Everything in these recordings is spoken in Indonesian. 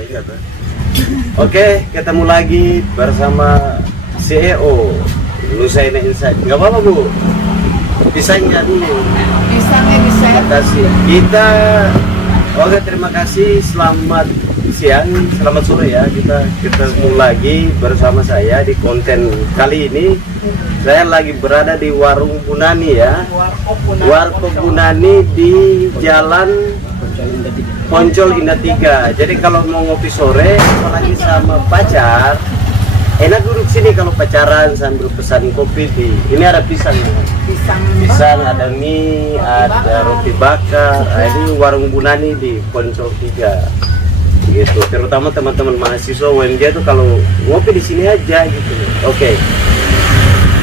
ingat ya. Oke, ketemu lagi bersama CEO Nusaina Insight. Nggak apa-apa Bu, pisangnya dulu. Pisangnya bisa. Terima kasih. Oke, terima kasih. Selamat siang, selamat sore ya. Kita ketemu lagi bersama saya di konten kali ini. Saya lagi berada di Warung Bunani ya. Warkop Bunani di Jalan Poncol Indah 3. Jadi kalau mau ngopi sore, apalagi sama pacar, enak duduk sini kalau pacaran sambil pesan kopi di. Ini ada pisang, pisang ada mie, ada roti bakar. Ini Warung Bunani di Poncol 3. Gitu. Terutama teman-teman mahasiswa UMJ itu kalau ngopi di sini aja gitu. Oke.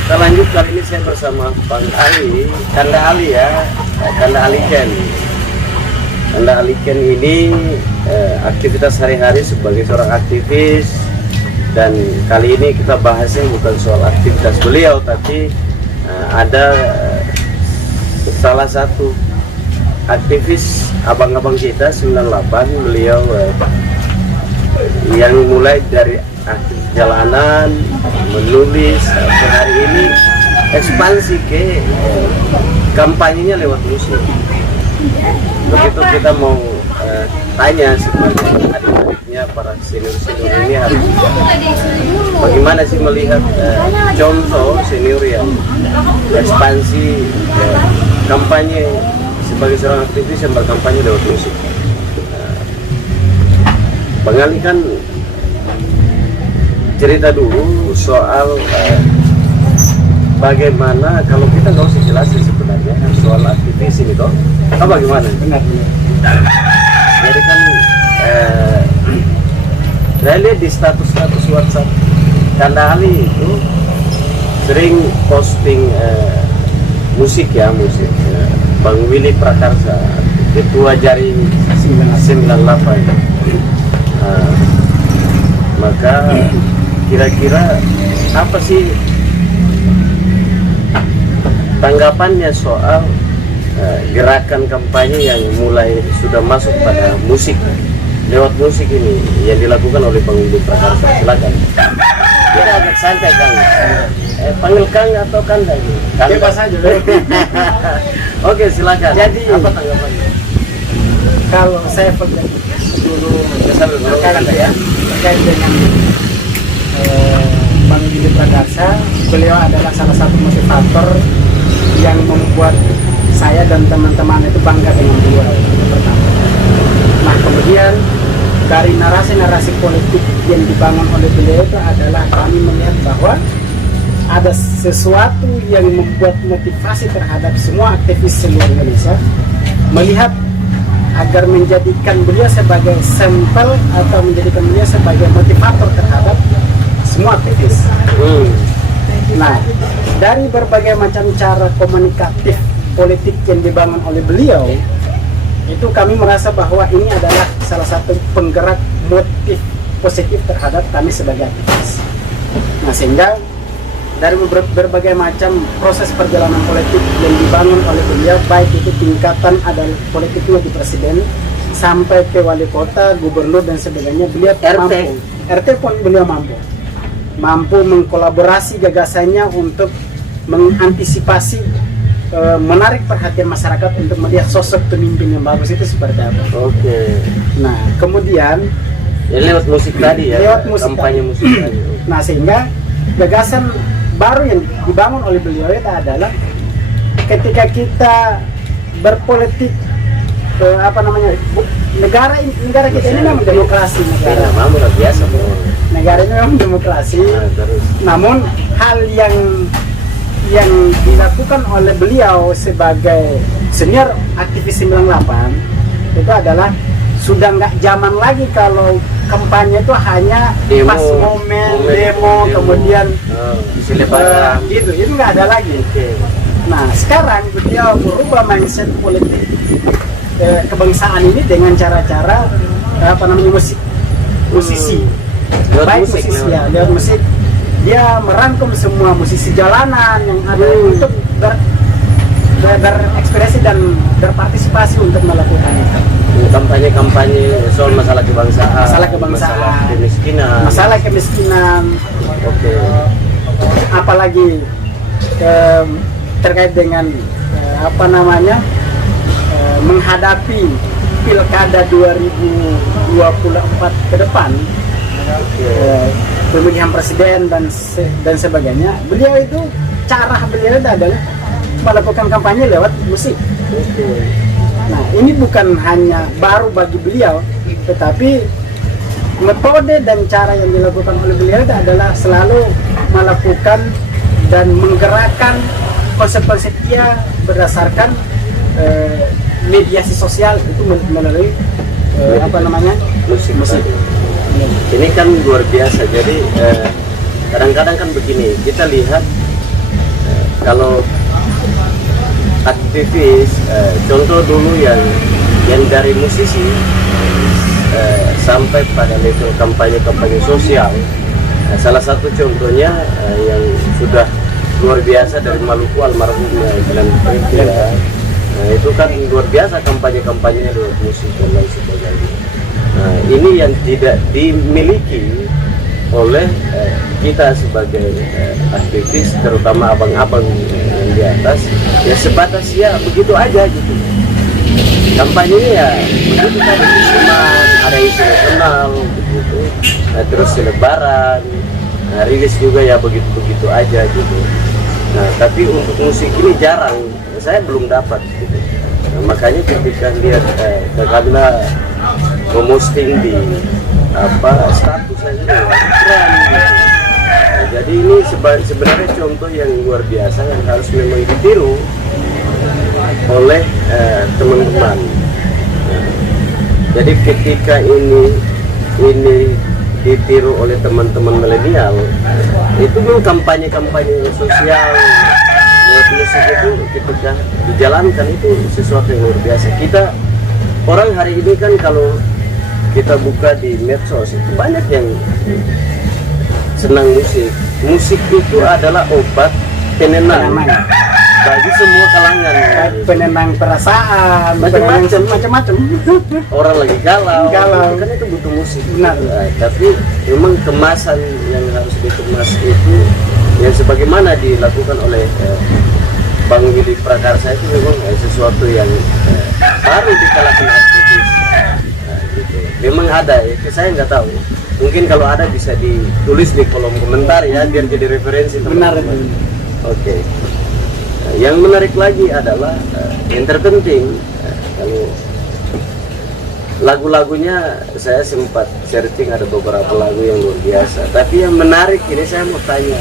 Kita lanjut, kali ini saya bersama Bang Ali, Kanda Ali ya, Kanda Ali Ken. Kanda Ali Ken ini aktivitas sehari-hari sebagai seorang aktivis, dan kali ini kita bahasnya bukan soal aktivitas beliau, tapi ada salah satu aktivis abang-abang kita 98, beliau yang mulai dari aktif jalanan, menulis, sampai hari ini ekspansi ke kampanyenya lewat musik. Begitu kita mau tanya sebagai adik-adiknya para senior-senior ini harus bagaimana sih melihat contoh senior yang ekspansi kampanye sebagai seorang aktivis yang berkampanye lewat musik. Bang Ali kan cerita dulu soal bagaimana kalau kita nggak usah jelasin sebenarnya soal aktivis ini toh, bagaimana? Benar. Jadi kan saya lihat di status WhatsApp Kanda Ali itu sering posting musik Bang Willy Prakarsa, ketua jaring 98. Maka kira-kira apa sih tanggapannya soal gerakan kampanye yang mulai sudah masuk pada musik, lewat musik ini yang dilakukan oleh Bang Willy Prakarsa? Silakan. Kita agak santai Kang. Panggil Kang atau Kanda gitu. Bebas saja. Oke, silakan. Jadi apa tanggapannya? Kalau saya pernah dulu Kanda ya, terkait dengan Bang Willy Prakarsa, beliau adalah salah satu motivator yang membuat saya dan teman-teman itu bangga dengan beliau pertama. Nah, kemudian dari narasi-narasi politik yang dibangun oleh beliau itu adalah kami melihat bahwa ada sesuatu yang membuat motivasi terhadap semua aktivis seluruh Indonesia, melihat agar menjadikan beliau sebagai sampel atau menjadikan beliau sebagai motivator terhadap semua aktivis. Nah, dari berbagai macam cara komunikatif politik yang dibangun oleh beliau, itu kami merasa bahwa ini adalah salah satu penggerak motif positif terhadap kami sebagai aktivis. Nah, sehingga dari berbagai macam proses perjalanan politik yang dibangun oleh beliau, baik itu tingkatan ada politiknya di presiden sampai ke wali kota, gubernur dan sebagainya, beliau RT pun beliau mampu mengkolaborasi gagasannya untuk mengantisipasi, menarik perhatian masyarakat untuk melihat sosok pemimpin yang bagus itu seperti apa. Oke. Nah, kemudian lewat musik tadi ya, lewat musik kampanye musik tadi. Nah, sehingga gagasan baru yang dibangun oleh beliau itu adalah ketika kita berpolitik, negara kita ini memang demokrasi, negara ini memang demokrasi. Namun hal yang dilakukan oleh beliau sebagai senior aktivis 98 itu adalah sudah nggak zaman lagi kalau kampanye itu hanya demo, pas demo, kemudian gitu, itu nggak ada lagi. Nah, sekarang beliau merubah mindset politik kebangsaan ini dengan cara-cara musisi, baik musisi ya, lewat musik. Dia merangkum semua musisi jalanan yang ada untuk berekspresi dan berpartisipasi untuk melakukan itu. Kampanye-kampanye soal masalah kebangsaan, masalah kemiskinan. Oke. Apalagi terkait dengan menghadapi pilkada 2024 ke depan, pemilihan presiden dan sebagainya. Beliau itu cara beliau itu adalah melakukan kampanye lewat musik. Nah, ini bukan hanya baru bagi beliau, tetapi metode dan cara yang dilakukan oleh beliau itu adalah selalu melakukan dan menggerakkan konsep-konsep dia berdasarkan mediasi sosial itu melalui musik. Ini kan luar biasa. Jadi kadang-kadang kan begini, kita lihat kalau aktivis, contoh dulu yang dari musisi sampai pada level kampanye sosial. Salah satu contohnya yang sudah luar biasa dari Maluku, almarhum Glenn Fredly. Itu kan luar biasa kampanye-kampanyenya lewat musik dan lain sebagainya. Nah, ini yang tidak dimiliki oleh kita sebagai aktivis, terutama abang-abang yang di atas, ya sebatas ya begitu aja gitu. Kampanyenya ya begitu kan, ada isu nasional begitu, terus lebaran, rilis juga ya begitu-begitu aja gitu. Nah, tapi untuk musik ini jarang, saya belum dapat gitu. Nah, makanya ketika lihat karena memosting di status aja keren gitu. Nah, jadi ini sebenarnya contoh yang luar biasa yang harus memang ditiru oleh teman-teman. Nah, jadi ketika ini ditiru oleh teman-teman milenial, itu memang kampanye sosial buat musik itu ketika dijalankan itu sesuatu yang luar biasa. Kita orang hari ini kan kalau kita buka di medsos itu banyak yang senang musik. Musik itu adalah obat penenang bagi semua kalangan, penenang perasaan, macam-macam. Orang lagi galau, kan itu butuh musik. Benar. Nah, tapi memang kemasan yang harus dikemas itu yang sebagaimana dilakukan oleh Bang Willy Prakarsa itu memang sesuatu yang baru di kalangan aktivis. Gitu. Memang ada, itu saya nggak tahu. Mungkin kalau ada bisa ditulis di kolom komentar ya, biar jadi referensi. Benar. Oke. Yang menarik lagi adalah yang terpenting kalau lagu-lagunya saya sempat searching, ada beberapa lagu yang luar biasa. Tapi yang menarik ini saya mau tanya,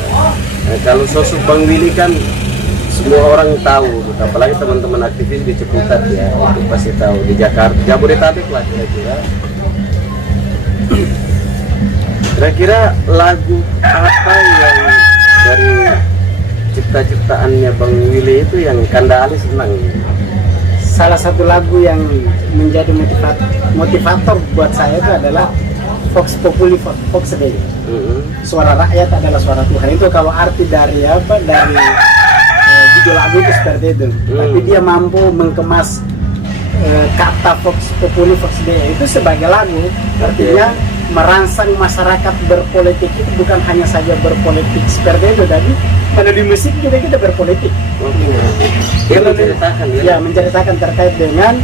kalau sosok Bang Willy kan semua orang tahu, apalagi teman-teman aktivis di Ciputat ya, itu pasti tahu, di Jakarta, Jabodetabek lah kira-kira. Kira-kira lagu apa yang dari cipta-ciptaannya Bang Willy itu yang Kanda Ali senang? Salah satu lagu yang menjadi motivator buat saya itu adalah Vox Populi Vox Dei. Suara rakyat adalah suara Tuhan. Itu kalau arti dari judul lagu itu seperti itu. Tapi dia mampu mengemas kata Vox Populi Vox Dei itu sebagai lagu, artinya merangsang masyarakat berpolitik itu bukan hanya saja berpolitik seperti itu, tapi melalui musik juga kita berpolitik. Dia menceritakan menceritakan terkait dengan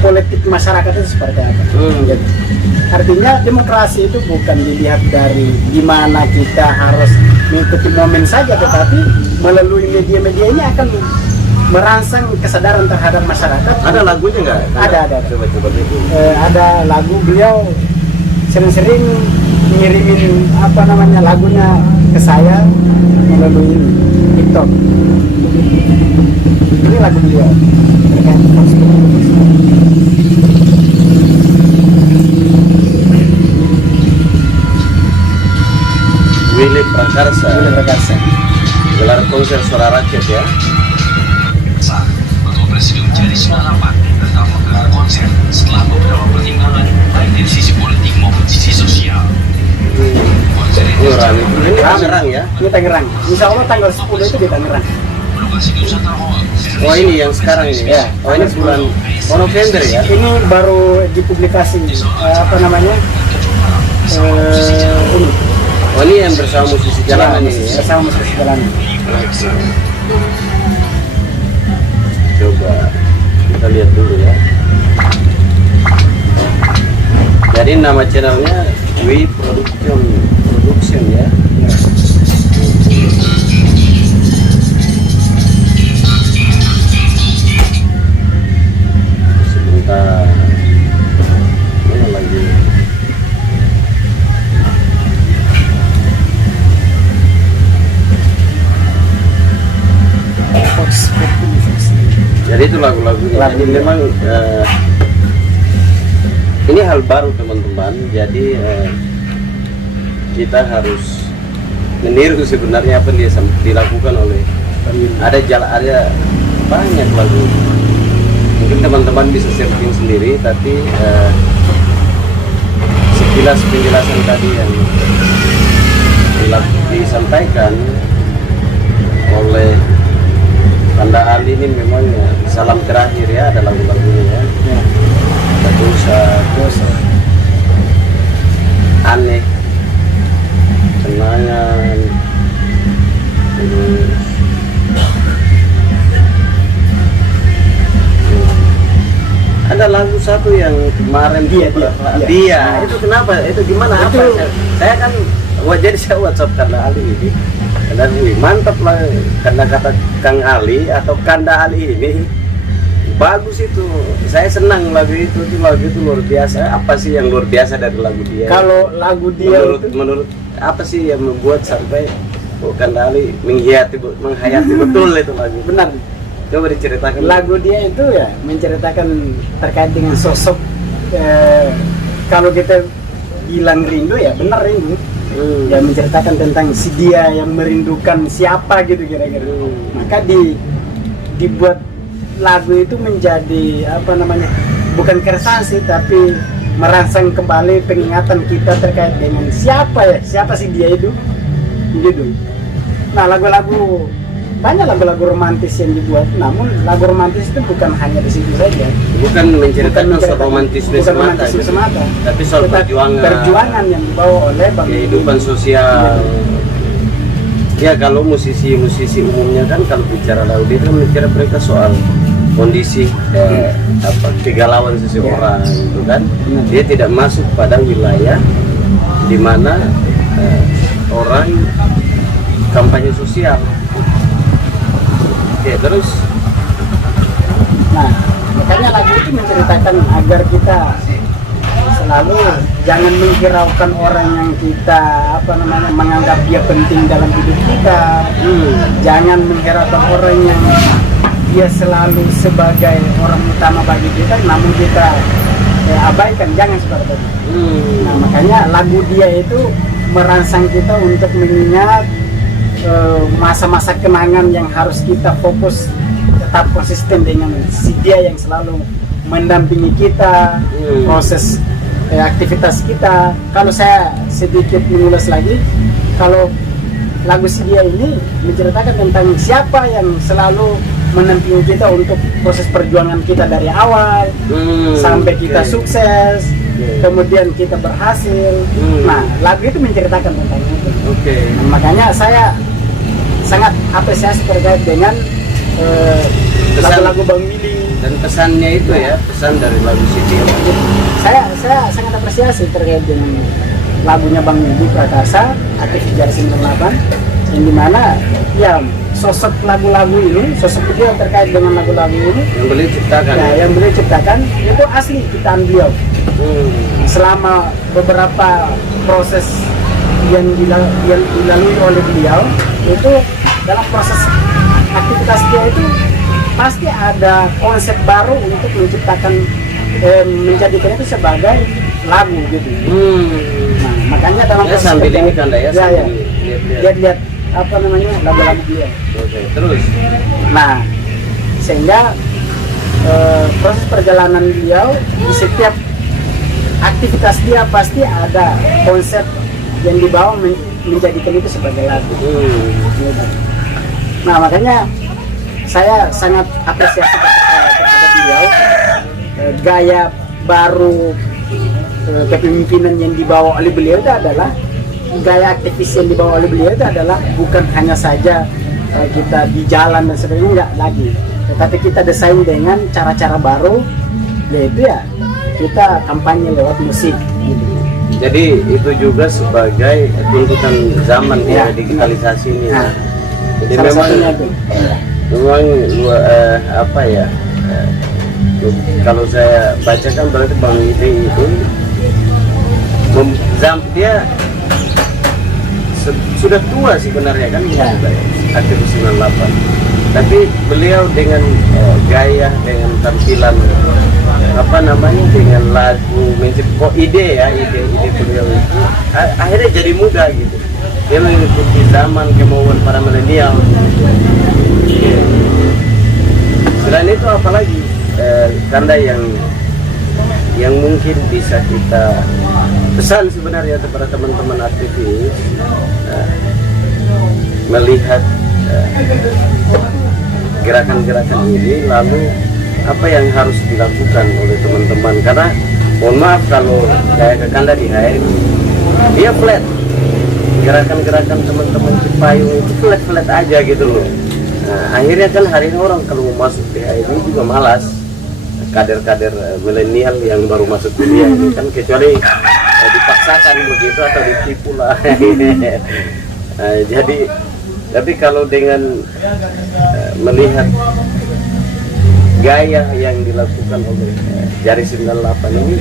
politik masyarakat itu seperti apa. Jadi, artinya demokrasi itu bukan dilihat dari gimana kita harus mengikuti momen saja, tetapi melalui media-media ini akan merangsang kesadaran terhadap masyarakat. Ada lagunya nggak? Ada. Coba itu. Ada lagu beliau sering-sering ngirimin lagunya ke saya melalui TikTok. Ini lagu beliau terkait Willy Prakarsa. Gelar konser suara rakyat ya. Ketua Presiden menjadi semalaman tetap menggelar konser setelah beberapa pertimbangan baik dari sisi politik maupun sisi sosial. Konser ini Tangerang ya? Ini Tangerang. Insya Allah tanggal 10 itu di Tangerang. Oh ini yang sekarang ini ya? Oh ini bulan November ya? Ini baru dipublikasi apa namanya? Ini Oh ini yang bersama musisi jalanan ini ya? bersama musisi jalanan. Coba kita lihat dulu ya. Jadi nama channelnya Wi Production ya. Sebentar. Mana lagi? Jadi itu lagu-lagunya. Lagu. Jadi memang ini hal baru teman-teman. Jadi kita harus meniru sebenarnya apa yang dilakukan oleh ada banyak lagu. Mungkin teman-teman bisa searching sendiri, tapi sekilas penjelasan tadi yang disampaikan oleh Kanda Ali ini memang salam terakhir ya, ada lagu-lagunya ya. Ada dosa, aneh, kenangan, terus ada lagu satu yang kemarin dia. Itu kenapa? Itu gimana? Apa? Saya kan jadi saya WhatsApp Kanda Ali ini. Dan mantap lah karena kata Kang Ali atau Kanda Ali ini bagus itu. Saya senang lagu itu luar biasa. Apa sih yang luar biasa dari lagu dia? Kalau lagu dia menurut apa sih yang membuat sampai Kanda Ali menghayati betul itu lagu? benar. Coba diceritakan. Lagu dia itu ya menceritakan terkait dengan sosok kalau kita bilang rindu ya benar rindu. Ya menceritakan tentang si dia yang merindukan siapa gitu kira-kira. Maka dibuat lagu itu menjadi apa namanya, bukan keresahan sih, tapi merangsang kembali pengingatan kita terkait dengan siapa sih dia itu gitu. Nah banyak lagu-lagu romantis yang dibuat, namun lagu romantis itu bukan hanya di situ saja. Bukan menceritakan soal romantisme semata, tapi soal perjuangan yang dibawa oleh kehidupan sosial. Ya kalau musisi umumnya kan kalau bicara lagu dia kan bicara mereka soal kondisi kegalauan seseorang gitu kan. Dia tidak masuk pada wilayah di mana orang kampanye sosial. Oke, terus nah makanya lagu itu menceritakan agar kita selalu jangan menghiraukan orang yang kita menganggap dia penting dalam hidup kita. Jangan menghiraukan orang yang dia selalu sebagai orang utama bagi kita, namun kita abaikan, jangan seperti itu. Nah makanya lagu dia itu merangsang kita untuk mengingat masa-masa kenangan yang harus kita fokus, tetap konsisten dengan si dia yang selalu mendampingi kita proses aktivitas kita. Kalau saya sedikit mengulas lagi, kalau lagu si dia ini menceritakan tentang siapa yang selalu mendampingi kita untuk proses perjuangan kita dari awal sampai kita sukses, kemudian kita berhasil. Nah lagu itu menceritakan tentang itu. Nah, makanya saya sangat apresiasi terkait dengan lagu-lagu Bang Willy dan pesannya itu ya, pesan dari lagu Siti. Saya sangat apresiasi terkait dengan lagunya Bang Willy Prakasa, aktif Jar 98, yang dimana ya sosok lagu-lagu ini, sosok beliau terkait dengan lagu-lagu ini yang beliau ciptakan yang beliau ciptakan itu asli ciptaan beliau. Selama beberapa proses yang dilalui oleh beliau itu, dalam proses aktivitas dia itu pasti ada konsep baru untuk menciptakan menjadikan itu sebagai lagu gitu. Nah makanya dalam proses sambil ini kan lihat apa namanya lagu-lagu dia. Terus nah sehingga proses perjalanan beliau di setiap aktivitas dia pasti ada konsep yang dibawa menjadikan itu sebagai lagu. Nah makanya saya sangat apresiasi terhadap beliau. Gaya baru kepemimpinan yang dibawa oleh beliau itu adalah gaya aktivis yang dibawa oleh beliau itu adalah bukan hanya saja kita di jalan dan sebagainya, enggak lagi, tetapi kita desain dengan cara-cara baru, yaitu ya kita kampanye lewat musik gitu. Jadi itu juga sebagai tuntutan zaman ya, digitalisasi ini. Nah, jadi salah memang satunya itu. memang apa ya, kalau saya bacakan berarti Bang Widi itu dia sudah tua sebenarnya kan, aktivis 98, tapi beliau dengan gaya, dengan tampilan apa namanya, dengan lagu, ide beliau itu akhirnya jadi muda gitu. Dia mengikuti zaman, kemauan para milenial. Selain itu apalagi Kanda yang mungkin bisa kita pesan sebenarnya kepada teman-teman aktivis melihat gerakan-gerakan ini, lalu apa yang harus dilakukan oleh teman-teman, karena mohon maaf kalau kayak ke Kanda di HM dia flat, gerakan-gerakan teman-teman Cipayung itu flat aja gitu loh. Nah, akhirnya kan hari ini orang kalau mau masuk di HM ini juga malas, kader-kader milenial yang baru masuk kuliah ini kan, kecuali dipaksakan begitu atau ditipu lah. Jadi tapi kalau dengan melihat gaya yang dilakukan oleh Jari 98 ini,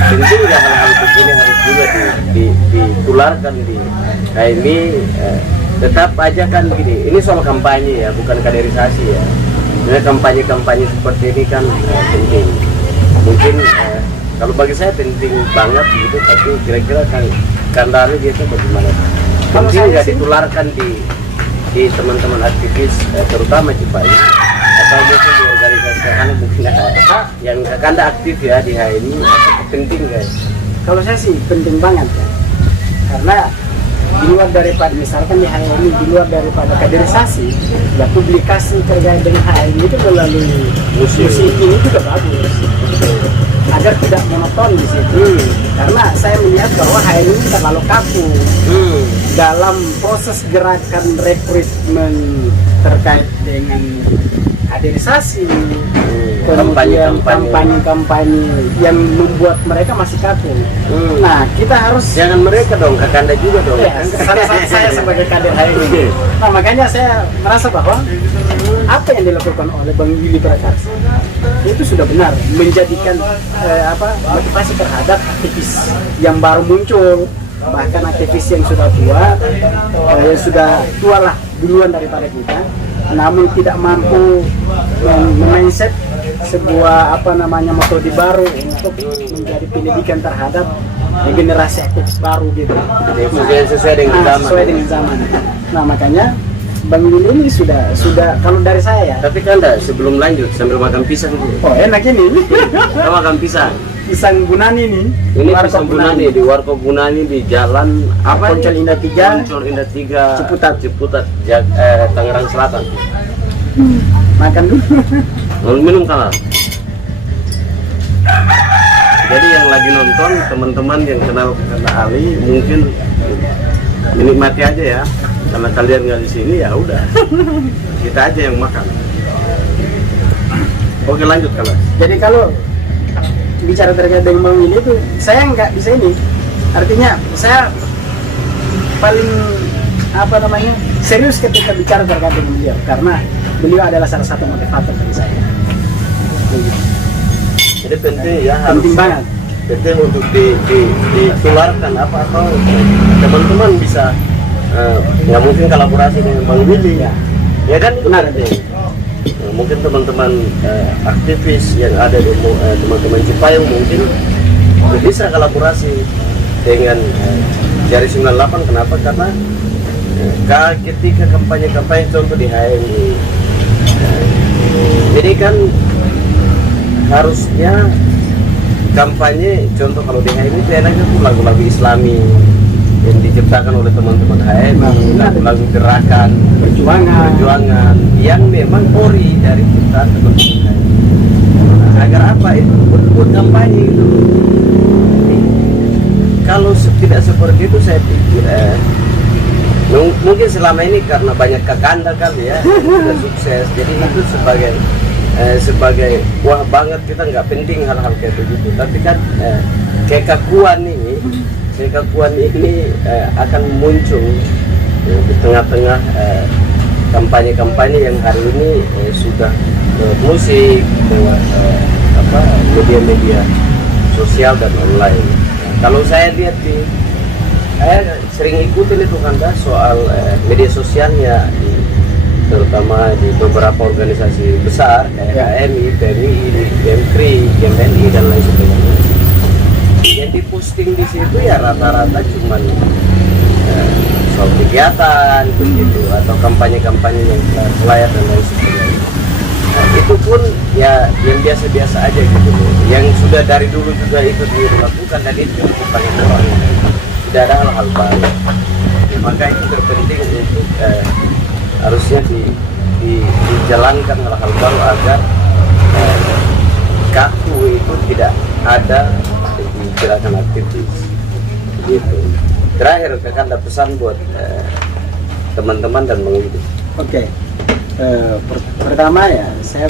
tentu hal-hal begini harus juga ditularkan di ini. Tetap aja kan begini, ini soal kampanye ya, bukan kaderisasi ya. Sebenarnya kampanye seperti ini kan penting. Mungkin kalau bagi saya penting banget gitu, tapi kira-kira kan Kandari gitu bagaimana? Mungkin nggak ditularkan di teman-teman aktivis, terutama Cipayung, atau mungkin di organisasi karena mungkin yang Kanda aktif ya di HMI, penting guys. Kalau saya sih penting banget ya, karena di luar daripada misalkan di HMI, di luar daripada kaderisasi, ya publikasi terkait dengan HMI itu melalui musik ini juga bagus, agar tidak monoton di situ. Karena saya melihat bahwa HMI ini terlalu kaku dalam proses gerakan rekrutmen terkait dengan kaderisasi, kemudian kampanye yang membuat mereka masih kaku. Nah, kita harus, jangan mereka dong, Kakanda juga dong. Ya, saya sebagai kader HMI. Nah, makanya saya merasa bahwa apa yang dilakukan oleh Bang Willy Prakarsa itu sudah benar, menjadikan motivasi terhadap aktivis yang baru muncul, bahkan aktivis yang sudah tua, yang sudah tua lah duluan daripada kita, namun tidak mampu mindset sebuah metode baru untuk menjadi pendidikan terhadap generasi aktivis baru gitu. Sesuai dengan zaman. Nah, makanya Bang Willy ini sudah kalau dari saya ya. Tapi Kanda sebelum lanjut sambil makan pisang dulu. Oh, enak ini. Kita makan pisang. Pisang Bunani nih. Ini pisang Bunani di Warkop Bunani di Jalan apa? Poncol Indah 3. Poncol Indah 3. Ciputat, Tangerang Selatan. Makan dulu. Lalu minum kalah. Jadi yang lagi nonton, teman-teman yang kenal Kanda Ali mungkin menikmati aja ya. Karena kalian nggak di sini ya udah. Kita aja yang makan. Oke, lanjut Kala. Jadi kalau bicara terkait dengan Bang Willy itu, saya nggak bisa ini. Artinya saya paling serius ketika bicara terkait dengan beliau, karena beliau adalah salah satu motivator bagi saya. Jadi penting ya, penting banget. Penting untuk ditularkan atau teman-teman bisa nggak mungkin kolaborasi dengan Bang Willy ya kan, itu benar. Mungkin teman-teman aktivis yang ada di teman-teman Cipayung mungkin bisa kolaborasi dengan Jari 98. Kenapa? Karena ketika kampanye contoh di HMI, jadi kan harusnya kampanye contoh kalau di HMI itu enaknya tuh lagu-lagu Islami, yang diciptakan oleh teman-teman HMI, lagu-lagu gerakan perjuangan yang memang ori dari ciptaan teman-teman HMI. Nah, agar apa itu buat kampanye itu. Kalau tidak seperti itu saya pikir mungkin selama ini karena banyak kakanda kali ya sudah sukses, jadi itu sebagai wah banget, kita nggak penting hal-hal kayak begitu. Tapi kan kekakuan ini akan muncul di tengah-tengah kampanye-kampanye yang hari ini sudah lewat musik, lewat media-media sosial dan online. Kalau saya lihat saya sering ikutin itu kan soal media sosialnya terutama di beberapa organisasi besar kayak HMI, PMI, GMKRI, GMNI dan lain sebagainya. Yang diposting di situ ya rata-rata cuman soal kegiatan begitu atau kampanye-kampanye yang layar dan lain sebagainya. Nah, itu pun ya yang biasa-biasa aja gitu loh. Yang sudah dari dulu juga itu dilakukan dan itu banyak orang. Tidak ada hal-hal baru. Ya, maka itu terpenting untuk harusnya dijalankan hal-hal baru agar kaku itu tidak ada di gerakan aktivis. Gitu. Terakhir kakak ada pesan buat teman-teman dan Bang Willy. Oke. Pertama ya saya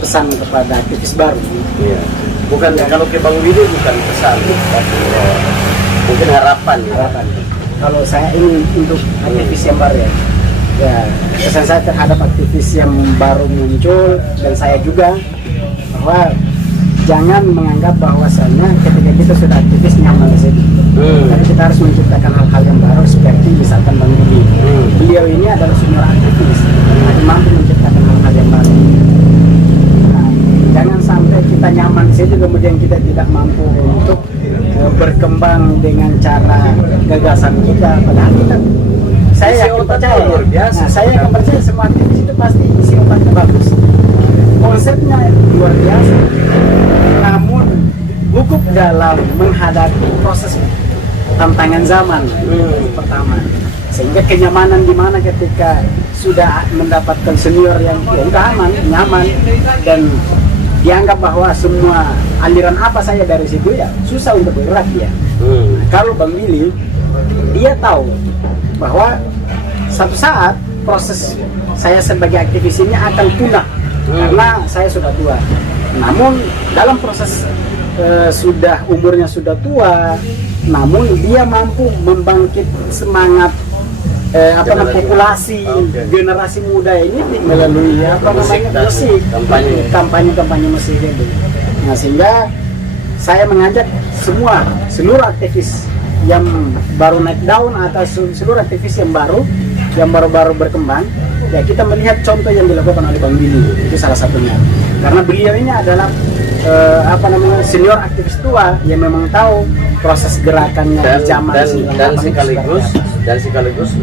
pesan kepada aktivis baru. Iya. Bukan kalau ke Bang Willy bukan pesan, tapi mungkin harapan. Harapan. Kalau saya ingin untuk aktivis yang baru ya pesan saya terhadap aktivis yang baru muncul dan saya juga bahwa jangan menganggap bahwasannya ketika kita sudah aktivis nyaman di situ. Tapi kita harus menciptakan hal-hal yang baru seperti misalkan Bang Willy. Beliau ini adalah senior aktivis yang mampu menciptakan hal-hal yang baru. Nah, jangan sampai kita nyaman di situ kemudian kita tidak mampu untuk berkembang dengan cara gagasan kita. Padahal kita saya yakin percaya, saya yakin percaya semua aktivis itu pasti isi otaknya bagus. Konsepnya luar biasa, namun gugup dalam menghadapi proses tantangan zaman pertama, sehingga kenyamanan di mana ketika sudah mendapatkan senior yang ya udah aman, nyaman dan dianggap bahwa semua aliran apa saja dari situ ya susah untuk bergerak ya. Nah, kalau Bang Willy dia tahu bahwa satu saat proses saya sebagai aktivis ini akan punah karena saya sudah tua. Namun dalam proses sudah umurnya sudah tua, namun dia mampu membangkit semangat populasi generasi muda ini melalui musik, kampanye musik itu. Nah, sehingga saya mengajak seluruh aktivis yang baru naik daun atau seluruh aktivis yang baru berkembang, ya kita melihat contoh yang dilakukan oleh Bang Willy, itu salah satunya. Karena beliau ini adalah senior aktivis tua yang memang tahu proses gerakannya di zaman dan sekaligus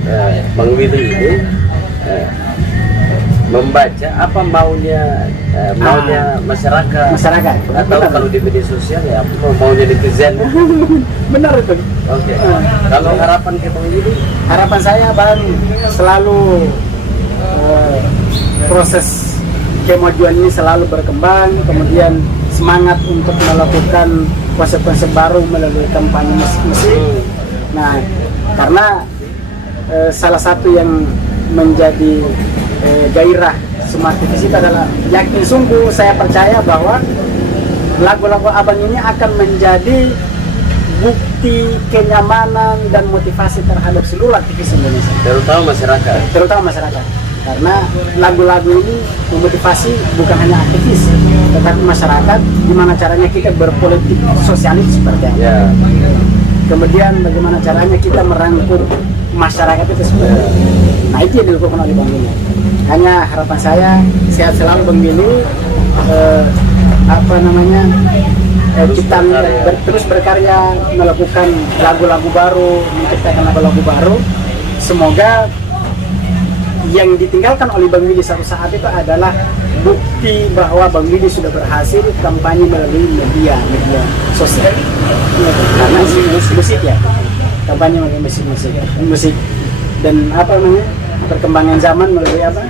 Bang Willy ini membaca apa maunya masyarakat atau benar. Kalau di media sosial ya apa maunya netizen. Benar itu. Oke. Kalau harapan ke Bang Willy? Harapan saya Bang selalu proses kemajuan ini selalu berkembang, kemudian semangat untuk melakukan konsep-konsep baru melalui kampanye musik. Nah, karena salah satu yang menjadi gairah semua aktivis itu adalah yakin sungguh saya percaya bahwa lagu-lagu abang ini akan menjadi bukti kenyamanan dan motivasi terhadap seluruh aktivis Indonesia, terutama masyarakat. Karena lagu-lagu ini memotivasi bukan hanya aktivis, tetapi masyarakat, gimana caranya kita berpolitik sosialis seperti apa. Kemudian bagaimana caranya kita merangkul masyarakat itu seperti apa. Nah, itu yang dilakukan oleh Bang Willy. Hanya harapan saya sehat selalu Bang Willy, kita terus berkarya, melakukan lagu-lagu baru, menciptakan lagu-lagu baru. Semoga yang ditinggalkan oleh Bang Willy satu saat itu adalah bukti bahwa Bang Willy sudah berhasil kampanye melalui media sosial. Karena musik ya. kampanye melalui musik dan apa namanya perkembangan zaman melalui apa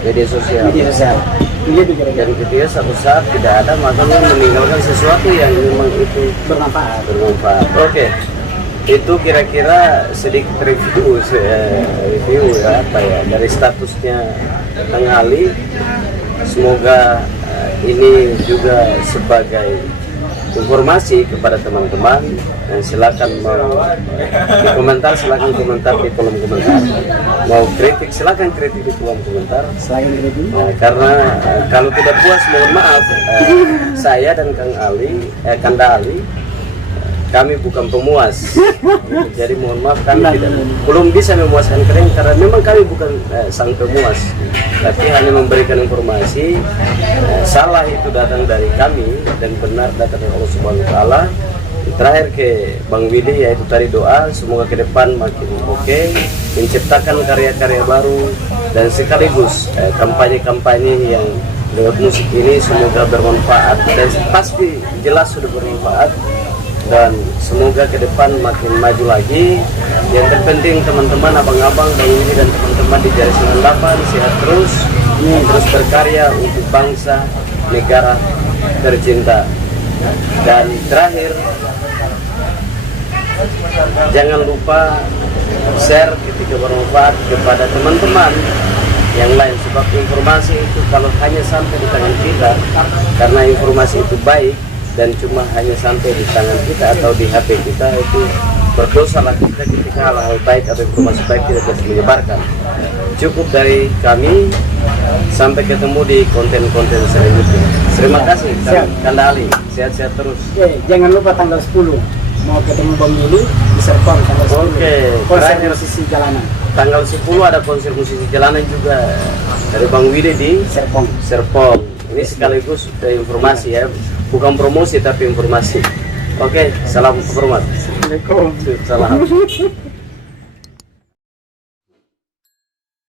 Media sosial. media sosial begitu kira-kira Dan ketika satu saat tidak ada, maka lu meninggalkan sesuatu yang memang itu bermanfaat. Oke, itu kira-kira sedikit review ya, apa ya, dari statusnya Kang Ali. Semoga ini juga sebagai informasi kepada teman-teman. Silakan mau di komentar, silakan komentar di kolom komentar. Mau kritik, silakan kritik di kolom komentar. Selain itu Karena kalau tidak puas, mohon maaf, saya dan Kang Ali, kami bukan pemuas. Jadi mohon maaf, kami belum bisa memuaskan kalian karena memang kami bukan sang pemuas, tapi hanya memberikan informasi. Salah itu datang dari kami dan benar datang dari Allah Subhanahu Wa Taala. Terakhir ke Bang Willy, yaitu tadi doa semoga ke depan makin oke, menciptakan karya-karya baru dan sekaligus kampanye-kampanye yang lewat musik ini semoga bermanfaat dan pasti jelas sudah bermanfaat, dan semoga ke depan makin maju lagi. Yang terpenting teman-teman, abang-abang, Bang Willy dan teman-teman di Jari 98 sehat terus, terus berkarya untuk bangsa negara tercinta. Dan terakhir, jangan lupa share ketika bermanfaat kepada teman-teman yang lain, sebab informasi itu kalau hanya sampai di tangan kita, karena informasi itu baik dan cuma hanya sampai di tangan kita atau di HP kita, itu berdosalah kita ketika hal-hal baik atau informasi baik tidak bisa menyebarkan. Cukup dari kami, sampai ketemu di konten-konten selanjutnya. Terima kasih Kang Ali, sehat-sehat terus. Oke, jangan lupa tanggal 10 mau ketemu Bang Willy di Serpong tanggal 10. Oke, konser terakhir musisi jalanan tanggal 10 ada konser musisi jalanan juga dari Bang Willy di Serpong. Ini sekaligus informasi ya, bukan promosi tapi informasi. Oke, salam hormat. Assalamualaikum. Salam.